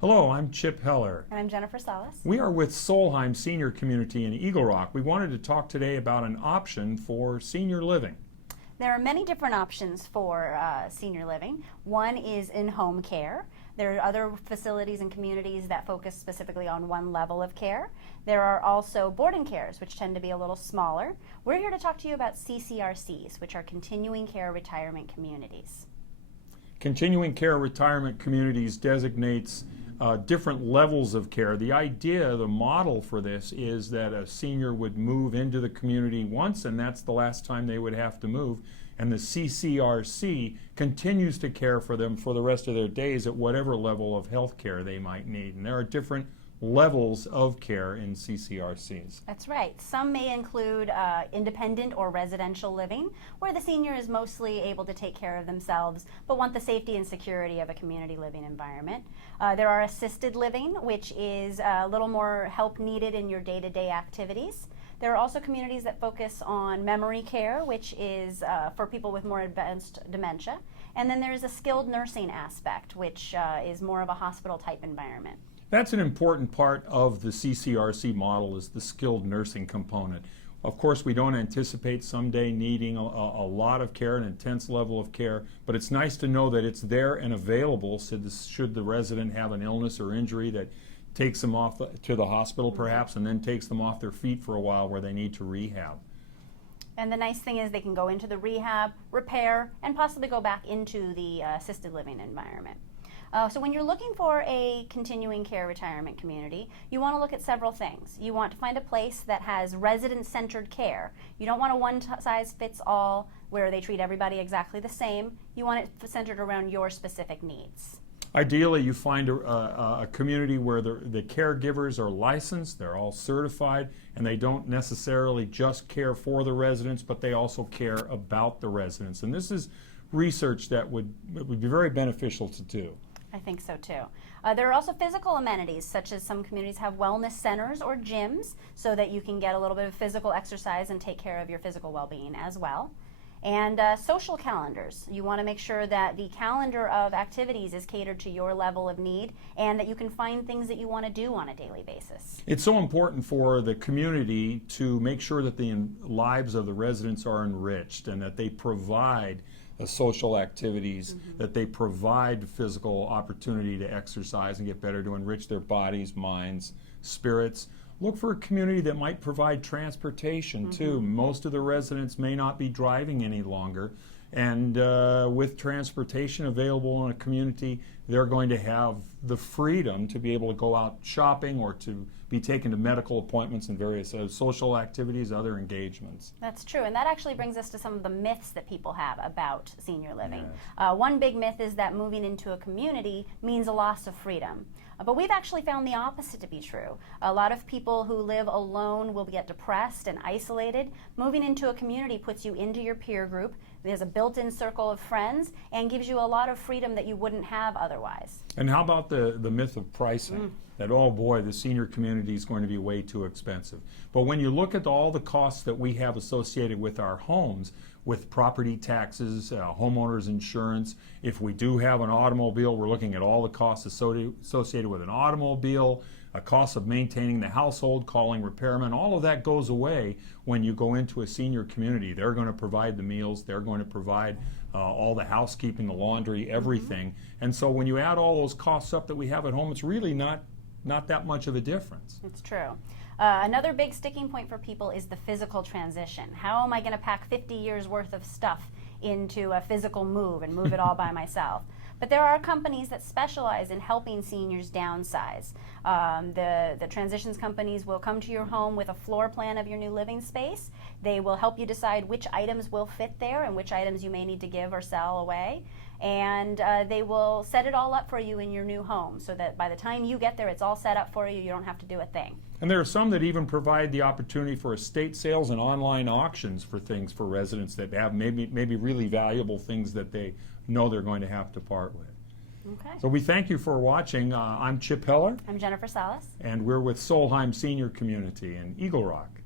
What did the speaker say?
Hello, I'm Chip Heller. And I'm Jennifer Salas. We are with Solheim Senior Community in Eagle Rock. We wanted to talk today about an option for senior living. There are many different options for senior living. One is in-home care. There are other facilities and communities that focus specifically on one level of care. There are also boarding cares, which tend to be a little smaller. We're here to talk to you about CCRCs, which are continuing care retirement communities. Continuing care retirement communities designates different levels of care. The idea, the model for this is that a senior would move into the community once, and that's the last time they would have to move. And the CCRC continues to care for them for the rest of their days at whatever level of health care they might need. And there are different levels of care in CCRCs. That's right. Some may include independent or residential living, where the senior is mostly able to take care of themselves, but want the safety and security of a community living environment. There are assisted living, which is a little more help needed in your day-to-day activities. There are also communities that focus on memory care, which is for people with more advanced dementia. And then there's a skilled nursing aspect, which is more of a hospital-type environment. That's an important part of the CCRC model, is the skilled nursing component. Of course, we don't anticipate someday needing a lot of care, an intense level of care, but it's nice to know that it's there and available should the resident have an illness or injury that takes them off to the hospital perhaps, and then takes them off their feet for a while where they need to rehab. And the nice thing is they can go into the rehab, repair, and possibly go back into the assisted living environment. So when you're looking for a continuing care retirement community, you want to look at several things. You want to find a place that has resident-centered care. You don't want a one-size-fits-all where they treat everybody exactly the same. You want it centered around your specific needs. Ideally, you find a community where the caregivers are licensed, they're all certified, and they don't necessarily just care for the residents, but they also care about the residents. And this is research that would be very beneficial to do. I think so too. There are also physical amenities, such as some communities have wellness centers or gyms, so that you can get a little bit of physical exercise and take care of your physical well-being as well. And social calendars. You want to make sure that the calendar of activities is catered to your level of need, and that you can find things that you want to do on a daily basis. It's so important for the community to make sure that the lives of the residents are enriched and that they provide social activities, that they provide physical opportunity to exercise and get better, to enrich their bodies, minds, spirits. Look for a community that might provide transportation too. Most of the residents may not be driving any longer, and with transportation available in a community, they're going to have the freedom to be able to go out shopping or to be taken to medical appointments and various social activities, other engagements. That's true, and that actually brings us to some of the myths that people have about senior living. Yes. One big myth is that moving into a community means a loss of freedom. But we've actually found the opposite to be true. A lot of people who live alone will get depressed and isolated. Moving into a community puts you into your peer group. There's a built-in circle of friends and gives you a lot of freedom that you wouldn't have otherwise. And how about the myth of pricing? That, oh boy, the senior community is going to be way too expensive. But when you look at all the costs that we have associated with our homes, with property taxes, homeowners insurance, if we do have an automobile, we're looking at all the costs associated with an automobile, a cost of maintaining the household, calling repairmen. All of that goes away when you go into a senior community. They're going to provide the meals, they're going to provide all the housekeeping, the laundry, everything. And so when you add all those costs up that we have at home, it's really not that much of a difference. It's true. Another big sticking point for people is the physical transition. How am I going to pack 50 years worth of stuff into a physical move and move it all by myself? But there are companies that specialize in helping seniors downsize. The transitions companies will come to your home with a floor plan of your new living space. They will help you decide which items will fit there and which items you may need to give or sell away. And they will set it all up for you in your new home so that by the time you get there, it's all set up for you. You don't have to do a thing. And there are some that even provide the opportunity for estate sales and online auctions for things for residents that have maybe really valuable things that they know they're going to have to part with. Okay. So we thank you for watching. I'm Chip Heller. I'm Jennifer Salas. And we're with Solheim Senior Community in Eagle Rock.